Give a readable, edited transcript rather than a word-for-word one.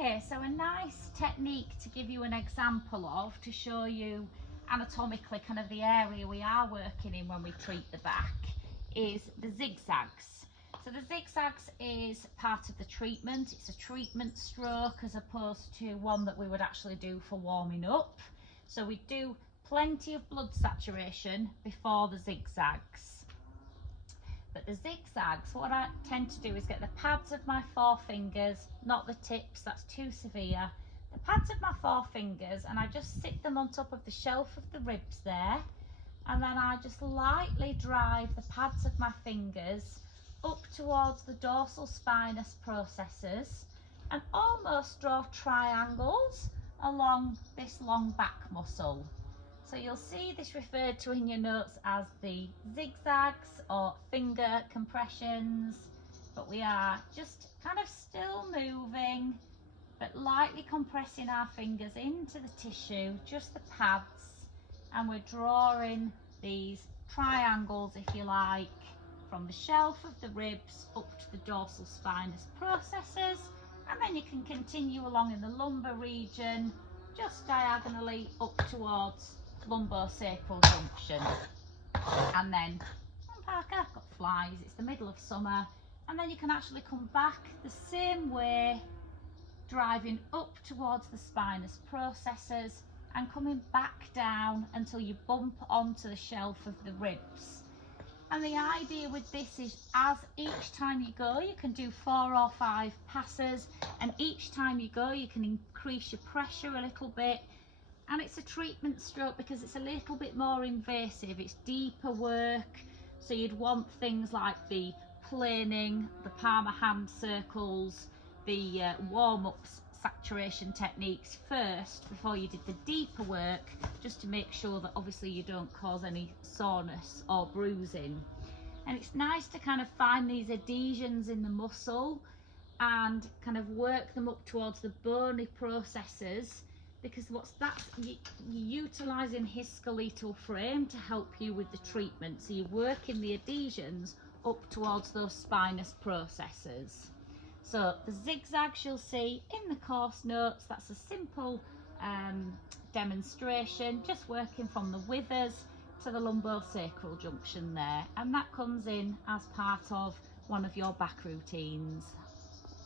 Okay, so a nice technique to give you an example of, to show you anatomically kind of the area we are working in when we treat the back, is the zigzags. So the zigzags is part of the treatment. It's a treatment stroke as opposed to one that we would actually do for warming up. So we do plenty of blood saturation before the zigzags. But the zigzags, what I tend to do is get the pads of my forefingers, not the tips, that's too severe. The pads of my forefingers, and I just sit them on top of the shelf of the ribs there, and then I just lightly drive the pads of my fingers up towards the dorsal spinous processes and almost draw triangles along this long back muscle. So you'll see this referred to in your notes as the zigzags or finger compressions, but we are just kind of still moving, but lightly compressing our fingers into the tissue, just the pads, and we're drawing these triangles, if you like, from the shelf of the ribs up to the dorsal spinous processes, and then you can continue along in the lumbar region, just diagonally up towards lumbosacral junction. And then, Parker, got flies, it's the middle of summer, and then you can actually come back the same way, driving up towards the spinous processes and coming back down until you bump onto the shelf of the ribs. And the idea with this is, as each time you go, you can do 4 or 5 passes, and each time you go you can increase your pressure a little bit. And it's a treatment stroke because it's a little bit more invasive, it's deeper work, so you'd want things like the planing, the palmar hand circles, the warm-ups saturation techniques first before you did the deeper work, just to make sure that obviously you don't cause any soreness or bruising. And it's nice to kind of find these adhesions in the muscle and kind of work them up towards the bony processes, because you're utilising his skeletal frame to help you with the treatment. So you're working the adhesions up towards those spinous processes. So the zigzags you'll see in the course notes, that's a simple demonstration, just working from the withers to the lumbosacral junction there, and that comes in as part of one of your back routines.